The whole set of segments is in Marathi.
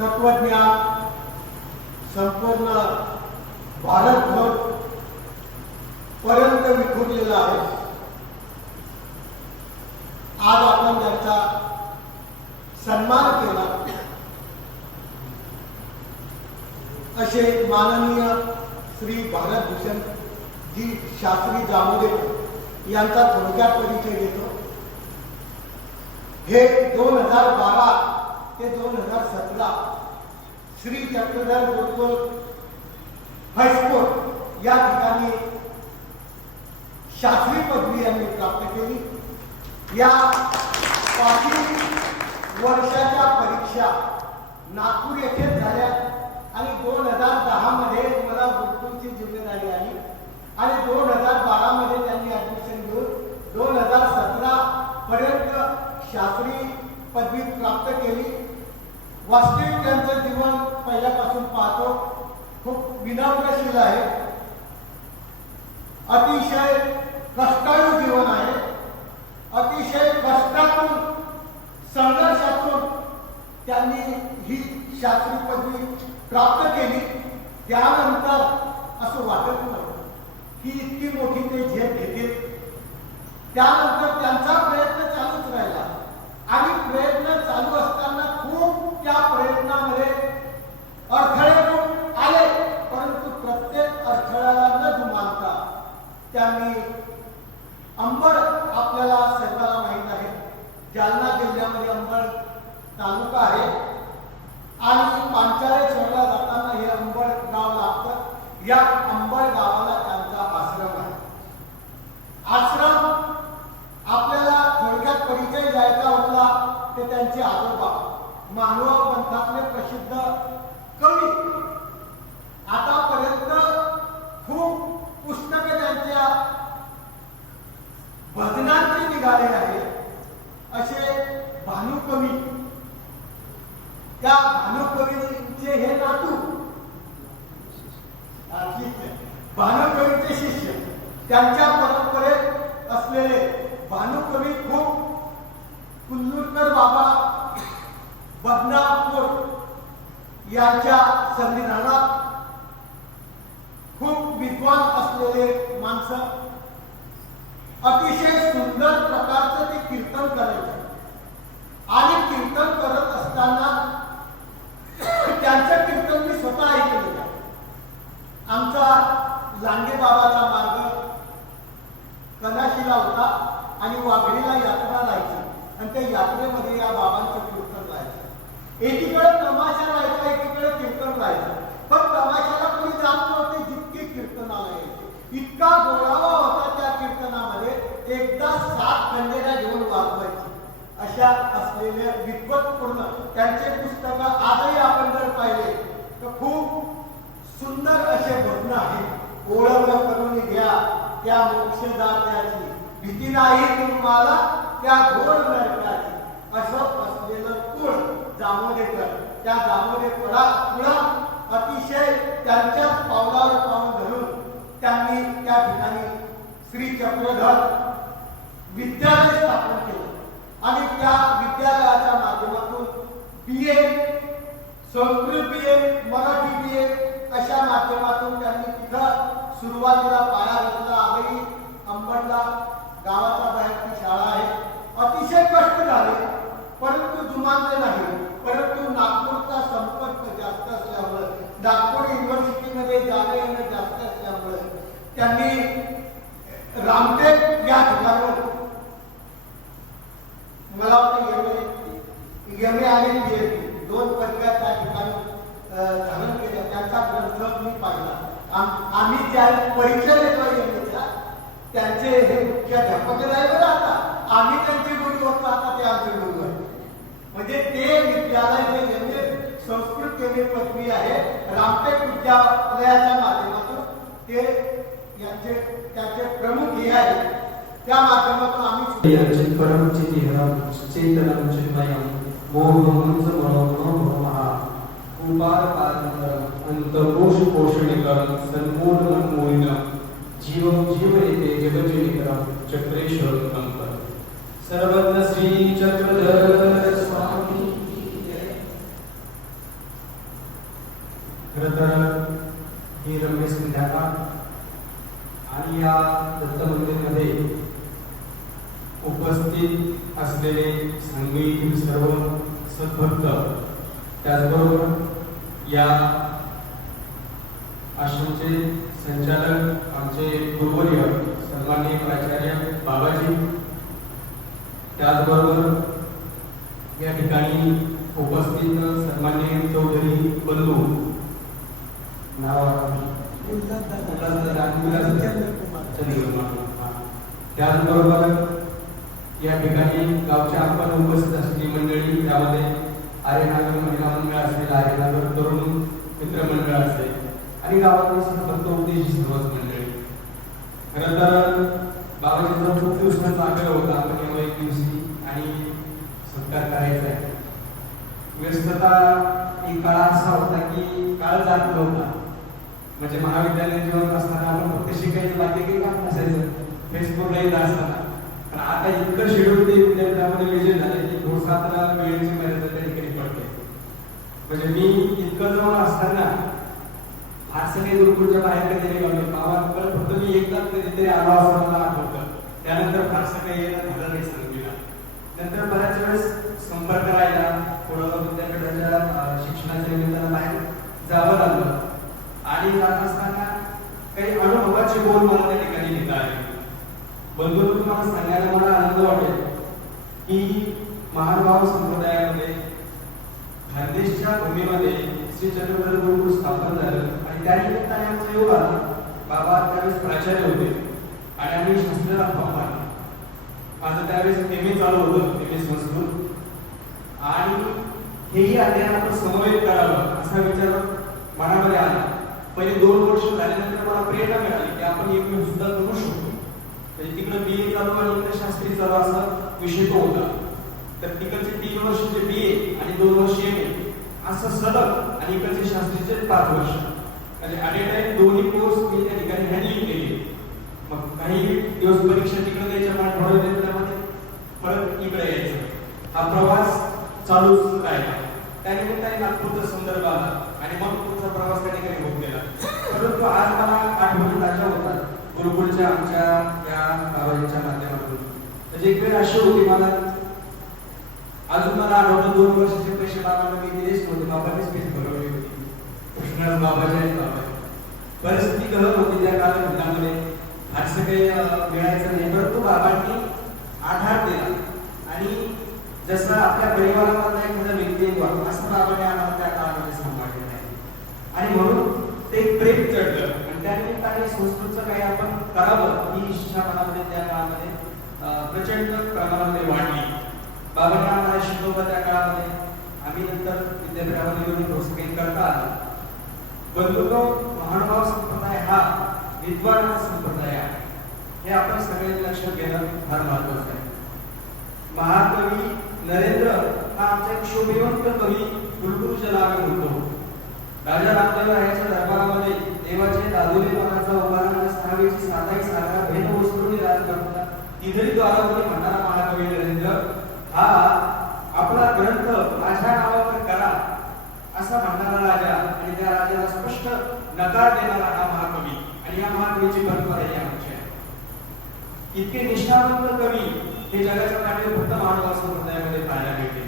तत्वज्ञान संपूर्ण भारतभर पर्यंत विखुरलेला आहे. आज आपण त्यांचा सन्मान केला. असे माननीय श्री भारतभूषण जी शास्त्री जांभेकर यांचा थोडक्यात परिचय देतो. हे 2012 ते 2017 श्री चक्रधर गुरुकुल हायस्कूल या ठिकाणी शास्त्री पदवी यांनी प्राप्त केली. या 5 वर्षाच्या परीक्षा नागपूर येथे झाल्या आणि 2010 मध्ये मला गुरुकुलची जिम्मेदारी आली आणि 2012 मध्ये त्यांनी ऍडमिशन घेऊन 2017 पर्यंत शास्त्री पदवी प्राप्त केली. वास्तविक त्यांचं जीवन पहिल्यापासून पाहतो खूप विनम्रशील आहे. अतिशय कष्टाळू जीवन आहे. अतिशय कष्टातून संघर्षातून त्यांनी ही शास्त्री पदवी प्राप्त केली. त्यानंतर असं वाटत नव्हतं की इतकी मोठी ते झेप घेतील. त्यानंतर त्यांचा प्रयत्न चालूच राहिला आणि प्रयत्न चालू असताना खूप त्या प्रयत्नामध्ये अडथळे आले, परंतु प्रत्येक अडथळ्याला न जुमानता त्यांनी अंबड, आपल्याला सर्वांना माहीत आहे जालना जिल्ह्यामध्ये अंबड तालुका आहे आणि पांचाळे सोडला जाताना हे अंबड गाव लागतं. या अंबड गावाला त्यांचा आश्रम आहे. आश्रम आपल्याला थोडक्यात परिचय द्यायचा होता ते त्यांचे आजोबा मानवा पंथातले प्रसिद्ध कवी. आतापर्यंत खूप पुस्तके त्यांच्या भजनांचे निघाले आहे. असे भानुकवी, त्या भानुकवीचे हे नातू भानुकवीचे शिष्य, त्यांच्या परंपरेत असलेले भानुकवी खूप कुल्लूरकर बाबा बदनापूर यांच्या संविधानात खूप विद्वान असलेले माणसं. अतिशय सुंदर प्रकारचं ते कीर्तन करायचे आणि कीर्तन करत असताना त्यांचं कीर्तन मी स्वतः ऐकलेलं. आमचा लांडे बाबाचा मार्ग कनाशीला होता आणि वाघडीला यात्रा राहायची आणि त्या यात्रेमध्ये या बाबांचं कीर्तन राहायचं. एकीकडे तमाशा राहायचा, एकीकडे कीर्तन राहायचं. पण तमाशाला कोणी जात नव्हते जितके कीर्तनाला यायचे. इतका गोडावा होता त्या कीर्तनामध्ये. एकदा 7 खंडेरा घेऊन वाजवायचे. अशा असलेल्या विद्वत्पूर्ण त्यांचे पुस्तक आजही आपण जर पाहिले तर खूप सुंदर असे भजन आहे. ओळख करून घ्या त्या मोक्षदात्याची, भीती नाही तुम्हाला त्या घोर नरकाची. असं असलेलं कुळ जांभेकर, त्या जांभेकरा अतिशय त्यांच्या पावलावर पाऊल धरून त्यांनी त्या ठिकाणी श्री चक्रधर विद्यालय स्थापन केलं आणि त्या विद्यालयाच्या माध्यमातून BA, Sanskrit BA, Marathi BA अशा माध्यमातून त्यांनी तिथं सुरुवातीला पाया घातला. आजही अंबडला गावाच्या बाहेर ती शाळा आहे. अतिशय कष्ट झाले परंतु जुमानले नाही. परंतु नागपूरचा संपर्क जास्त असल्यामुळे, नागपूर युनिव्हर्सिटीमध्ये जाणे येणं जास्त असल्यामुळे त्यांनी रामटेक या ठिकाणी मला वाटतं MA आणि PhD 2 पदव्या त्या ठिकाणी धारण केल्या. त्यांचा ग्रंथ मी पाहिला. आम्ही ज्या परीक्षा देतो MAच्या त्यांचे हे मुख्याध्यापक नाही बरं. आता आम्ही त्यांचे गुरु होतो, आता ते आमचे गुरु आहेत. म्हणजे ते विद्यालय जे MA संस्कृत MA पदवी आहे रामटेक विद्यालयाच्या माध्यमातून ते यांचे त्याचे प्रमुख हे आहेत. त्या माध्यमातून आम्ही परमचिती चेतनम चिन्मयम मोहनंच मनोमहा उपार पारंपरम अंतपोष पोषणिकरम संपूर्ण मोहिनम जीवम जीव येते जगजीविकरम चक्रेश्वर कंकर. सर्वज्ञ श्री चक्रधर स्वामी असलेले सांगलीतील सर्व सद्भक्त, त्याचबरोबर या आश्रमचे संचालक आमचे गुरुवर्य सन्माननीय प्राचार्य बाबाजी, त्याचबरोबर या ठिकाणी उपस्थित सन्माननीय चौधरी बंधू त्याचबरोबर या ठिकाणी गावच्या आपण उपस्थित असलेली मंडळी, त्यामध्ये आर्यनगर महिला मंडळ असेल, आर्यनगर तरुण मित्र मंडळ असेल आणि गावातील संपर्क उद्देशी सर्वच मंडळी. खरं तर बाबाजींचा खूप दिवसांचा आग्रह होता आपण यावर एक दिवशी आणि सत्कार करायचा आहे. व्यस्तता एक काळ असा होता की काळ जात नव्हता. म्हणजे महाविद्यालय जीवन असताना आपण फक्त शिकायचं, बाकी काही काम नसायचं, फेसबुकला येत असताना. पण आता इतकं शेड्यूल ते विद्यापीठामध्ये विजय झाले की थोडंसं आपल्याला वेळेची मर्यादा त्या ठिकाणी पडते. म्हणजे मी इतकं जवळ असताना फारसं काही गुरुकुलच्या बाहेर कधी गेलो नाही. गावात फक्त मी एकदा कधीतरी आलो असं मला आठवतं. त्यानंतर फारसं काही येणं झालं नाही सांगलीला. नंतर बऱ्याच वेळेस संपर्क राहिला, थोडं विद्यापीठाच्या शिक्षणाच्या निमित्तानं बाहेर जावं लागलं आणि जात असताना काही अनुभवाचे बोल मला त्या ठिकाणी घेता आले. बंधू, तुम्हाला सांगायला मला आनंद वाटेल की महानुभाव संप्रदायामध्ये खानदेशच्या भूमीमध्ये श्री चंद्रधर गुरुकुल स्थापन झालं आणि त्या निमित्ताने आमचा योग आला. बाबा त्यावेळेस प्राचार्य होते आणि आम्ही शास्त्राला फॉर्म भरला. माझं त्यावेळेस एम.ए. चालू होतं, एम.ए. संस्कृत, आणि हेही अध्ययन आपण समवेत करावं असा विचार मनामध्ये आला. पहिले 2 वर्ष झाल्यानंतर मला प्रेरणा मिळाली की आपण एकमेव सुद्धा करू शकतो. म्हणजे तिकडे बी.ए. चालू आणि इकडे शास्त्री चालू असा विषय तो होता. तर तिकडचे 3 वर्षाचे बी.ए. आणि 2 वर्ष एम.ए. असं सलग, आणि इकडचे शास्त्रीचे 5 वर्ष. म्हणजे ॲट ए टाइम दोन्ही कोर्स मी त्या ठिकाणी हँडलिंग केले. मग काही दिवस परीक्षा तिकडे द्यायच्या, मला थोड्या वेळामध्ये परत इकडे यायचं. हा प्रवास चालूच राहिला. त्यानिमित्ताने नागपूरचा संदर्भ आला आणि मग पुढचा प्रवास त्या ठिकाणी होत गेला. परंतु आज मला आठवणी ताज्या होतात गुरुकुलच्या आमच्या या बाबाजींच्या माध्यमातून. म्हणजे एक वेळ अशी होती, मला अजून मला आठवतं 2 वर्षाचे पैसे बाबांना मी दिलेच नव्हते. बाबांनीच फीस भरवली होती. कृष्ण बाबाजी आणि बाबाजी. परिस्थिती गहन होती त्या कालखंडामध्ये, फारसं काही मिळायचं नाही. परंतु बाबांनी आधार दिला आणि जसं आपल्या परिवारामधला एखादा व्यक्ती असं बाबांनी आम्हाला त्या काळामध्ये सांभाळलेलं आहे. आणि म्हणून ते प्रेम चढलं आणि त्यानिमित्ताने संस्कृतचं काही आपण करावं ही इच्छा मनामध्ये त्या काळामध्ये प्रचंड प्रमाणामध्ये वाढली. बाबांनी आम्हाला शिकवलं त्या काळामध्ये. आम्ही नंतर विद्यापीठामध्ये येऊन थोडंसं काही करता आलं. बंधुत्व महानुभाव संप्रदाय हा विद्वानाचा संप्रदाय आहे, हे आपण सगळ्यांनी लक्षात घेणं फार महत्वाचं आहे. महाकवी नरेंद्र हा आमचा एक शोभिवंत कवी कुलगुरू ज्याला आम्ही म्हणतो. राजा रामदेवरायाच्या दरबारामध्ये देवाचे दादुले मनाचा उभारणारा सहावीची साधाई साखरा भेद वस्तूंनी राज करता तिधरी द्वारावरती म्हणणारा महाकवी नरेंद्र हा आपला ग्रंथ माझ्या नावावर करा असा म्हणणारा राजा आणि त्या राजाला स्पष्ट नकार देणारा हा महाकवी. आणि या महाकवीची परंपरा ही आमची आहे. इतके निष्ठावंत कवी हे जगाच्या काठी फक्त महानुभाव संप्रदायामध्ये पाहायला मिळते.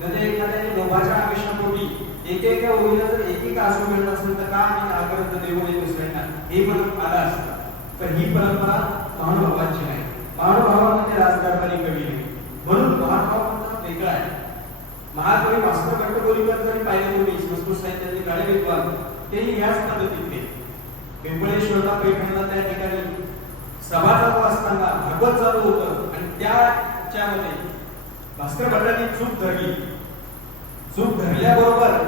नंतर एखाद्याने लोभाच्या आमिषापोटी एक ओळीला जर एक आसू मिळत असेल तर का आम्ही आग्रह देऊ नये दुसऱ्यांना, हे म्हणत आला असतं. पण ही परंपरा महानुभावांची नाही. महानुभावामध्ये राजकारणी कवी नाही, म्हणून महानुभाव वेगळा आहे. महाकवी भास्कर भट्टगोलीकर जरी पाहिजे तुम्ही संस्कृत साहित्याचे काळे विद्वान, तेही ह्याच पद्धतीने पिंपळेश्वरला पैठणला त्या ठिकाणी सभा चालू असताना भागवत चालू होतं आणि त्याच्यामध्ये भास्कर भट्टांनी चूक धरली. चूक धरल्याबरोबर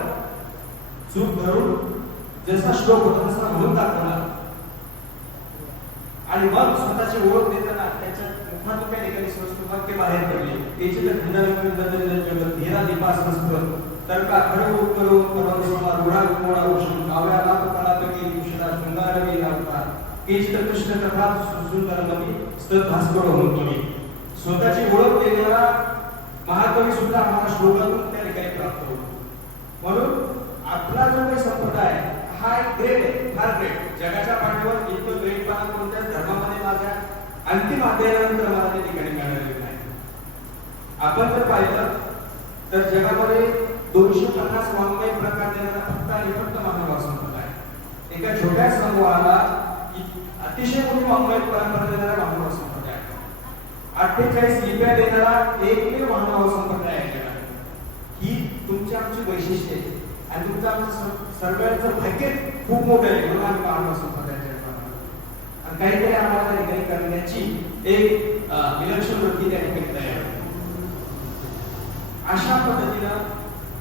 चूक धरून जसा श्लोक होता तसा म्हणून दाखवला आणि मग स्वतःची ओळख देताना त्याच्या मुखातून त्या ठिकाणी संस्कृत वाक्य बाहेर पडले. त्याची तर खंडाला धीरा दीपा संस्कृत तर्का खडू करू परमेश्वरा रुढा गुणा उषण काव्या लाभ कलापैकी कुशला शृंगारवी लाभता केचित कृष्ण कथा सुंदरमती स्तत भास्कर म्हणतो मी. स्वतःची ओळख देणारा महाकवी सुद्धा आम्हाला श्लोकातून त्या ठिकाणी प्राप्त होतो. म्हणून आपला जो काही संप्रदाय हा एक ग्रेट आहे, फार ग्रेट. जगाच्या पाठीवर इतकं ग्रेटपणा कोणत्याच धर्मामध्ये माझ्या अंतिम अध्ययनानंतर मला त्या ठिकाणी मिळालेलं नाही. आपण जर पाहिलं तर जगामध्ये 250 वाङ्मय प्रकार देणारा फक्त आणि फक्त महानुभाव संप्रदाय आहे. एका छोट्या समूहाला अतिशय मोठी वाङ्मय परंपरा देणारा महानुभाव संप्रदाय आहे. 48 लिप्या देणारा एकमेव महानुभाव संप्रदाय आहे जगात. ही तुमची आमची वैशिष्ट्ये आणि तुमचं आमचं सर्वांचं भाग्य खूप मोठं आहे म्हणून आम्ही महानुभाव संप्रदायाच्या आणि काहीतरी आम्हाला ठिकाणी करण्याची एक विलक्षण वृत्ती त्या ठिकाणी तयार आहे. अशा पद्धतीनं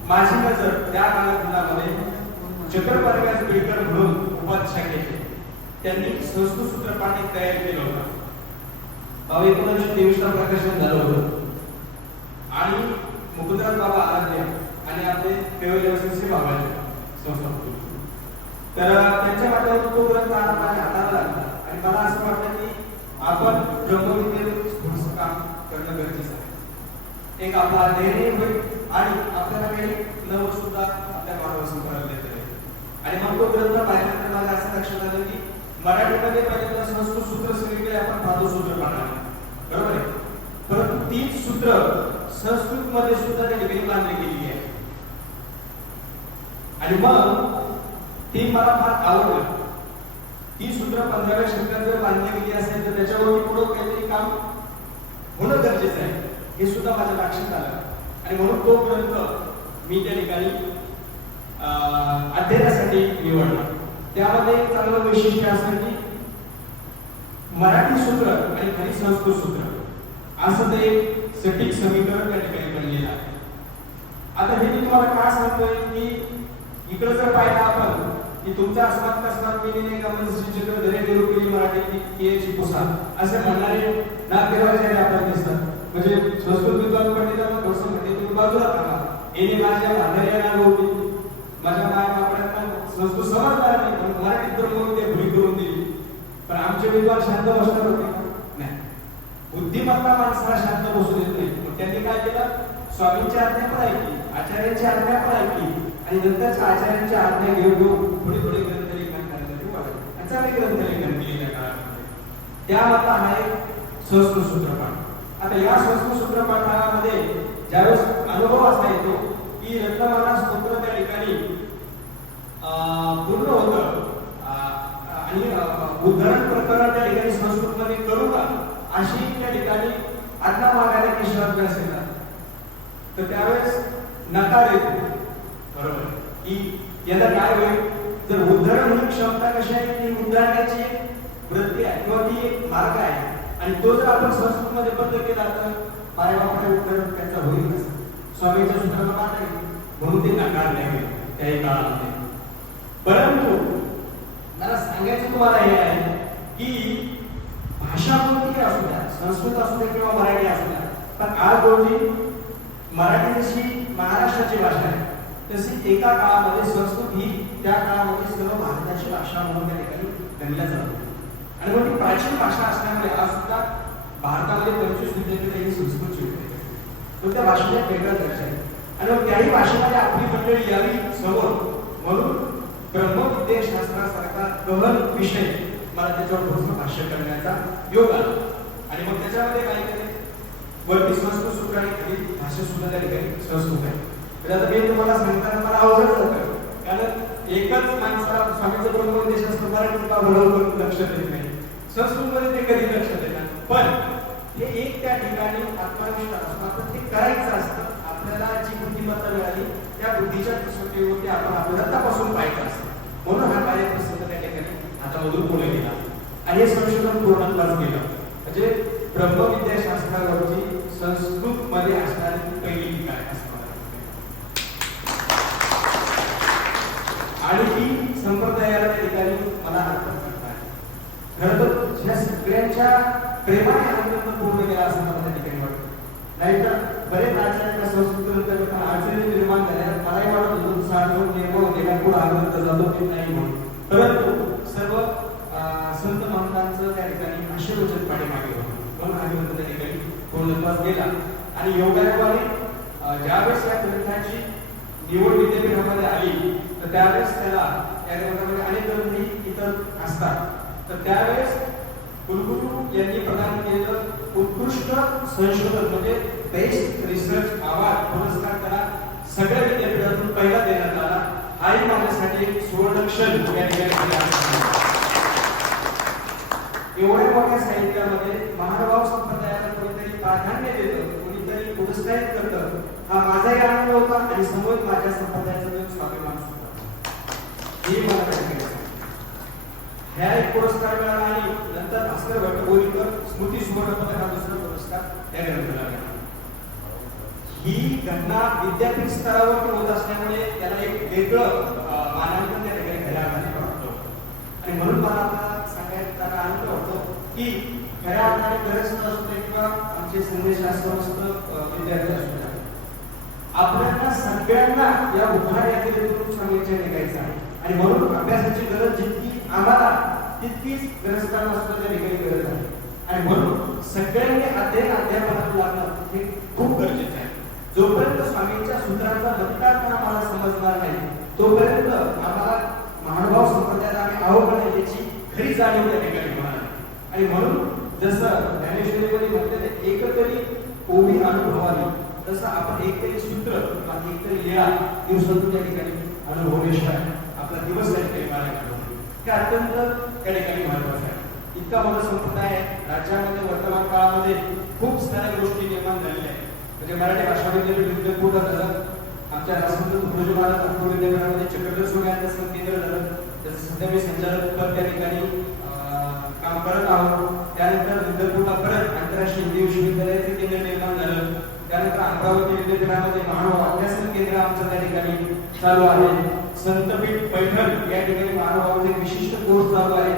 माझी नजर त्या कालखंडामध्ये चक्रपाणी व्यास बिळकर म्हणून उपाध्याय त्यांनी संस्कृत सूत्रपाठ एक तयार केलं होतं. 1923 ला प्रकाशन झालं होतं आणि मुकुंदराज बाबा आराध्य आणि आपले पेवलेवासी बाबा संस्था तर त्यांच्या माध्यमातून तो ग्रंथ माझ्या हाताला लागला आणि मला असं वाटतं की आपण ब्रह्मविद्येत थोडंसं काम करणं गरजेचं आहे. एक आपला अध्ययन होईल आणि आपल्याला काही नवं सुद्धा आपल्या मार्गदर्शन करायला देता येईल. आणि मग तो ग्रंथ पाहिल्यानंतर मला असं लक्षात आलं की मराठीमध्ये पहिल्यांदा संस्कृत सूत्र सांगितले आपण फादो सूत्र पाहणार बरोबर आहे, परंतु तीच सूत्र संस्कृत मध्ये सुद्धा त्या ठिकाणी बांधली गेली आहे आणि मग ती मला फार आवडलं. ती सूत्र 15व्या शतकात जर बांधली गेली असेल तर त्याच्यावरती पुढे काहीतरी काम होणं गरजेचं आहे हे सुद्धा माझ्या लक्षात आलं आणि म्हणून तो ग्रंथ मी त्या ठिकाणी अध्ययनासाठी निवडला. त्यामध्ये एक चांगलं वैशिष्ट्य असं की मराठी सूत्र आणि खाली संस्कृत सूत्र असं ते एक सटीक समीकरण त्या ठिकाणी बनलेलं आहे. आता हे मी तुम्हाला का सांगतोय की इकडे जर पाहिलं आपण की तुमचा अस्मात कसमात केलेले का म्हणजे चित्र धरे देऊ केली मराठी की शिकोसा असे म्हणणारे नागदेवाचे आपल्याला दिसतात. म्हणजे संस्कृत विद्वान पंडितांना थोडंसं म्हणते तुम्ही बाजूला थांबा येणे माझ्या भांडाऱ्याला होती माझ्या मायाबापांना संस्कृत समजणार नाही पण मराठीत ब्रह्मविद्या भुरी करून दिली. पण आमचे विद्वान शांत बसणार होते नाही. बुद्धिमत्ता माणसाला शांत बसू देत नाही. मग त्यांनी काय केलं स्वामींची आज्ञा पण ऐकली आचार्यांची आज्ञा पण ऐकली आणि नंतरच्या आचार्यांची आज्ञा घेऊन थोडी थोडी ग्रंथलेखन करण्यासाठी वाढले आणि चांगले ग्रंथलेखन केले त्या काळामध्ये. त्यामधला हा एक संस्कृत सूत्रपाठ. आता या संस्कृत सूत्रपाठामध्ये ज्यावेळेस अनुभव असा येतो की रत्नमाला स्तोत्र त्या ठिकाणी पूर्ण होतं आणि उद्धरण प्रकरण त्या ठिकाणी संस्कृत मध्ये करू का अशी त्या ठिकाणी आज्ञा मागायला केशवात व्यास येतात. तर त्यावेळेस नकार येतो बरोबर की याला काय होईल जर उद्धरण ही क्षमता कशी आहे ती उद्धरण्याची वृत्ती आहे किंवा ती एक मार्ग आहे आणि तो जर आपण संस्कृत मध्ये बंद केला तर पायवाकडे उद्धरण त्याचा होईल कसं स्वामीच्या सूत्राला पाठ आहे म्हणून ते नाकारले गेले त्याही काळामध्ये. परंतु मला सांगायचं तुम्हाला हे आहे की भाषा कोणतीही असू द्या संस्कृत असू द्या किंवा मराठी असू द्या पण आज रोजी मराठी जशी महाराष्ट्राची भाषा आहे तशी एका काळामध्ये संस्कृत ही त्या काळामध्ये सर्व भारताची भाषा म्हणून त्या ठिकाणी गणल्या जाते आणि मग ती प्राचीन भाषा असल्यामुळे आज सुद्धा भारतामध्ये 25 विद्यापीठ ही संस्कृतची होते तर त्या भाषेला वेगळा दर्जा आहे आणि मग त्याही भाषेमध्ये आपली मंडळी यावी समोर म्हणून ब्रह्मविद्याशास्त्रासारखा गहन विषय मला त्याच्यावर थोडंसं भाष्य करण्याचा योग आला आणि मग त्याच्यामध्ये काय केले वरती संस्कृत सूत्र आणि खाली भाषा सुद्धा त्या ठिकाणी संस्कृत आहे. तर मी तुम्हाला सांगताना मला अवघड जातं कारण एकच माणसाला स्वामीचं ब्रह्मविद्याशास्त्र मराठी का बरोबर लक्ष देत नाही संस्कृत मध्ये ते कधी लक्ष देतात पण हे एक त्या ठिकाणी आत्मविश्वास असतो ते करायचं असतं. आपल्याला जी बुद्धिमत्ता मिळाली त्या बुद्धीच्या कसोटीवरती आपण आपल्याला तपासून पाहायचं असतं म्हणून हा कार्यप्रसंग त्या ठिकाणी हातामधून पुढे गेला आणि हे संशोधन पूर्णत्वास गेलं. म्हणजे ब्रह्मविद्याशास्त्रावरची संस्कृत मध्ये असणारी पहिली टीका आहे असं आणि ती संप्रदायाला त्या ठिकाणी मला अर्पण करतात. खरं तर ह्या सगळ्यांच्या प्रेमाने आनंद पूर्ण केला असं मला त्या ठिकाणी वाटतं. नाहीतर बरेच आचार्य संस्कृत अडचणी निर्माण झाल्या मलाही वाटत होतं साधून निर्माण होते पुढे आनंद जातो की नाही म्हणून परंतु सर्व संत महंतांचं त्या ठिकाणी आशीर्वचन पाठीमागे होतं म्हणून हा ग्रंथ त्या ठिकाणी पूर्णत्वास गेला आणि योगायोगाने ज्यावेळेस या ग्रंथाची निवड विद्यापीठामध्ये आली तर त्यावेळेस त्याला या ग्रंथामध्ये अनेक ग्रंथ इतर असतात तर त्यावेळेस कुलगुरू यांनी प्रदान केलेलं उत्कृष्ट संशोधन म्हणजे बेस्ट रिसर्च अवॉर्ड पुरस्कार त्याला सगळ्या विद्यापीठातून पहिला देण्यात आला. हाही माझ्यासाठी एक सुवर्णक्षण या ठिकाणी आहे. एवढ्या मोठ्या साहित्यामध्ये महानुभाव संप्रदायाला कोणीतरी प्राधान्य देतं, कोणीतरी पुरस्कारित करतं, हा माझाही आनंद होता आणि समोर माझ्या संप्रदायाचा जो स्वाभिमान सुद्धा हे मला करायचं. ह्या एक पुरस्कार मिळाला आणि नंतर भास्कर भट्टगोलीकर स्मृती सुवर्ण पदक हा दुसरा पुरस्कार त्या ग्रंथाला मिळाला. ही घटना विद्यापीठ स्तरावरती होत असल्यामुळे त्याला एक वेगळं मानांकन त्या ठिकाणी खऱ्या अर्थाने वाटतं. आणि म्हणून मला आता सांगायला आनंद वाटतो की खऱ्या अर्थाने गरज असते किंवा आमचे संदेशास्त्र विद्यार्थी असू द्या, आपल्याला सगळ्यांना या उभाऱ्यातील सांगायचे निघायचं आहे. आणि म्हणून अभ्यासाची गरज जितकी आम्हाला तितकीच ग्रस्तांना सुद्धा त्या ठिकाणी गरज आहे. आणि म्हणून सगळ्यांनी अध्यापनात लागणं हे खूप गरजेचं आहे. जोपर्यंत स्वामींच्या सूत्रांचा भक्तार्थ आम्हाला समजणार नाही तोपर्यंत आम्हाला महानुभाव संप्रदायाला आम्ही अवगणले याची खरी जाणीव त्या ठिकाणी होणार आहे. आणि म्हणून जसं ज्ञानेश्वरीमध्ये म्हटलेले एकतरी ओवी अनुभवावी, तसं आपण एकतरी सूत्र किंवा एकतरी लीळा दिवसातून त्या ठिकाणी अनुभवण्याशिवाय आपला दिवस त्या ठिकाणी मार्ग काढतो. हे अत्यंत त्या ठिकाणी महत्वाचं आहे. इतका मोठा संप्रदाय आहे. राज्यामध्ये वर्तमान काळामध्ये खूप साऱ्या गोष्टी निर्माण झालेल्या आहेत. म्हणजे मराठी भाषा विद्यापीठ विद्यापीठ झालं, आमच्या राष्ट्रपती तुकडोजी महाराज नागपूर विद्यापीठामध्ये चक्रधर सूर्याचं केंद्र झालं, त्याचं सध्या मी संचालक पद त्या ठिकाणी काम करत आहोत. त्यानंतर विद्यापीठा परत आंतरराष्ट्रीय हिंदी विश्वविद्यालयाचे केंद्र निर्माण झालं. त्यानंतर अमरावती विद्यापीठामध्ये मानव अभ्यासन केंद्र आमचं त्या ठिकाणी चालू आहे. संतपीठ पैठण या ठिकाणी मानवाचे विशिष्ट कोर्स चालू आहे.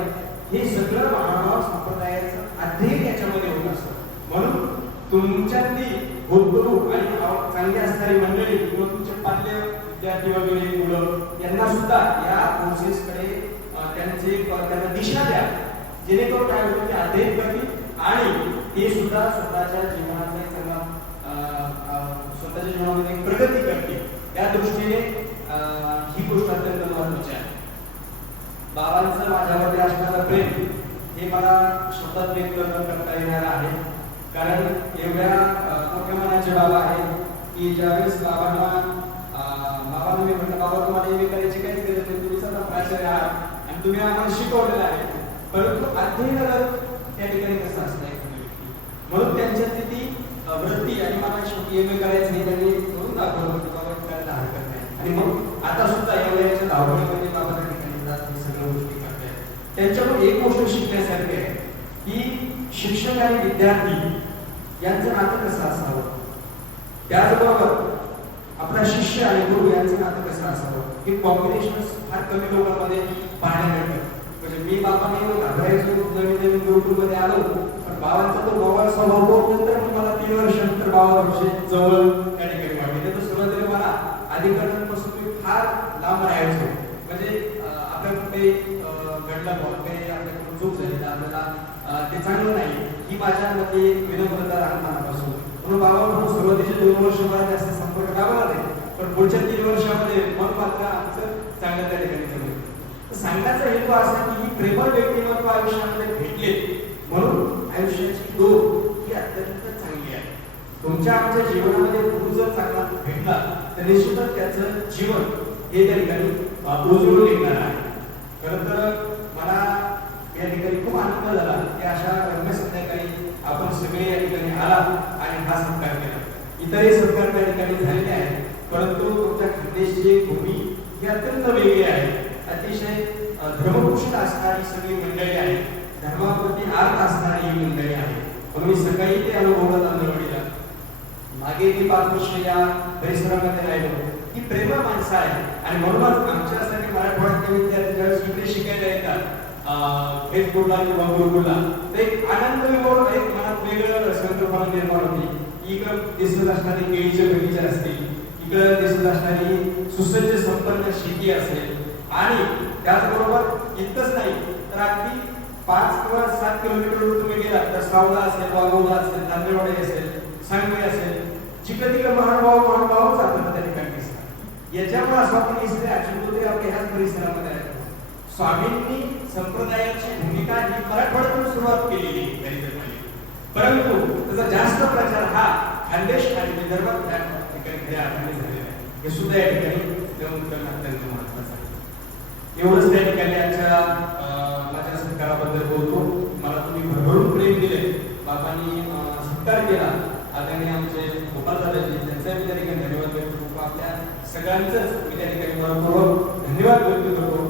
हे सगळं मानव संप्रदायाचं अध्ययन याच्यामध्ये होत असतं. म्हणून तुमच्यातली भूतपूर्व आणि चांगली असणारी मंडळी किंवा तुमचे पाल्य विद्यार्थी वगैरे मुलं यांना सुद्धा या कोर्सेसकडे त्यांना दिशा द्या, जेणेकरून काय होतं ते अध्ययन करतील आणि ते सुद्धा स्वतःच्या जीवनाचा चांगला स्वतःच्या जीवनामध्ये प्रगती करतील. त्या दृष्टीने ही गोष्ट अत्यंत महत्त्वाची आहे. बाबांचं माझ्यामध्ये असणारं प्रेम हे मला शब्दात व्यक्त करता येणार आहे. कारण एवढ्या मोठ्या मनाचे बाबा आहेत की ज्यावेळेस बाबांना मी म्हटलं, बाबा तुम्हाला एम ए करायची काहीच गरज नाही, तुम्ही स्वतः प्राचार्य आहात आणि तुम्ही आम्हाला शिकवलेलं आहे. परंतु अध्ययन त्या ठिकाणी कसं असतं म्हणून त्यांच्यातली ती वृत्ती आणि मला शेवटी एम ए करायचं हे त्यांनी करून दाखवलं की बाबा करायला हरकत नाही. आणि मग आता सुद्धा एवढ्याच्या धावपळीमध्ये बाबा त्या ठिकाणी जात सगळ्या गोष्टी करतायत. त्यांच्याकडून एक गोष्ट शिकण्यासारखी आहे की शिक्षक आणि विद्यार्थी यांचं नातं कसं असावं, त्याचबरोबर आपला शिष्य आणि गुरु यांचं नातं कसं असावं. हे कॉम्बिनेशन फार कमी लोकांमध्ये पाहायला मिळतं. म्हणजे मी बाबाने घाबरायचो, नवीन युट्यूबमध्ये आलो, पण बाबांचा तो मोबाईल स्वभाव नंतर मला 3 वर्षानंतर बाबांशी जवळ त्या ठिकाणी वाटले. तर सुरुवातीला मला अधिकाऱ्यांपासून मी फार लांब राहायचो. म्हणजे आपल्या कुठे घडलं काही आपल्याकडून चूक झाली तर आपल्याला ते चांगलं नाही ही माझ्यामध्ये विनम्रता लहानपणापासून. म्हणून बाबांकडून सुरुवातीचे 2 वर्ष मला जास्त संपर्क लाभला नाही, पण पुढच्या 3 वर्षामध्ये मग मात्र आमचं चांगलं त्या ठिकाणी झालं. सांगण्याचा हेतू असा की ही प्रेमळ व्यक्तिमत्व आयुष्यामध्ये भेटले म्हणून आयुष्याची दोर ही अत्यंत चांगली आहे. तुमच्या आमच्या जीवनामध्ये गुरु जर चांगला भेटला तर निश्चितच त्याचं जीवन हे त्या ठिकाणी उजळून निघणार आहे. खरं तर मला या ठिकाणी खूप आनंद झाला की अशा रम्य संध्याकाळी आपण सगळे या ठिकाणी आला आणि हा सत्कार केला. इतरही सत्कार त्या ठिकाणी झालेले आहेत, परंतु तुमच्या खानदेशची भूमी ही अत्यंत वेगळी आहे. अतिशय धर्मपुष्ट असणारी सगळी मंडळी आहे, धर्माप्रती आर्त असणारी ही मंडळी आहे. म्हणून मी सकाळी ते अनुभवलं तांदळवाडीला. मागे ती 5 वर्ष या परिसरामध्ये राहिलो. ही प्रेमळ माणसं आहे आणि म्हणूनच आमच्यासाठी मराठवाड्यातले विद्यार्थी ज्यावेळेस इकडे शिकायला येतात फेसबुकला किंवा गुरुकुलला, तर एक आनंद विभोर एक मनात वेगळं संकल्पना निर्माण होती. इकडं दिसत असणारी केळीचे बगीचे असतील, इकडं दिसत असणारी सुसज्ज संपन्न शेती असेल आणि त्याचबरोबर इतकंच नाही तर अगदी 5 किंवा 7 किलोमीटरवर तुम्ही गेलात तर सावला असेल, वाघोला असेल, तांदळवाडी असेल, सांगली असेल, जिकडे तिकडे महानुभाव जातात त्या ठिकाणी दिसतात. याच्यामुळे असं वाटतं की सगळे आजूबाजूला आपल्या ह्याच परिसरामध्ये आहेत. स्वामींनी संप्रदायाची भूमिका ही मराठवाड्यातून सुरुवात केलेली आहे, परंतु त्याचा जास्त प्रचार हा खानदेश आणि विदर्भात त्या ठिकाणी खऱ्या अर्थाने झालेलं आहे. हे सुद्धा या ठिकाणी नमूद करणं अत्यंत महत्त्वाचं आहे. एवढंच त्या ठिकाणी आजच्या माझ्या सत्काराबद्दल बोलतो. मला तुम्ही भरभरून प्रेम दिले, बाबांनी सत्कार केला. आदरणीय आमचे गोपालदादाजी त्यांचा मी त्या ठिकाणी धन्यवाद व्यक्त करतो. आपल्या सगळ्यांचंच मी त्या ठिकाणी मनपूर्वक धन्यवाद व्यक्त करतो.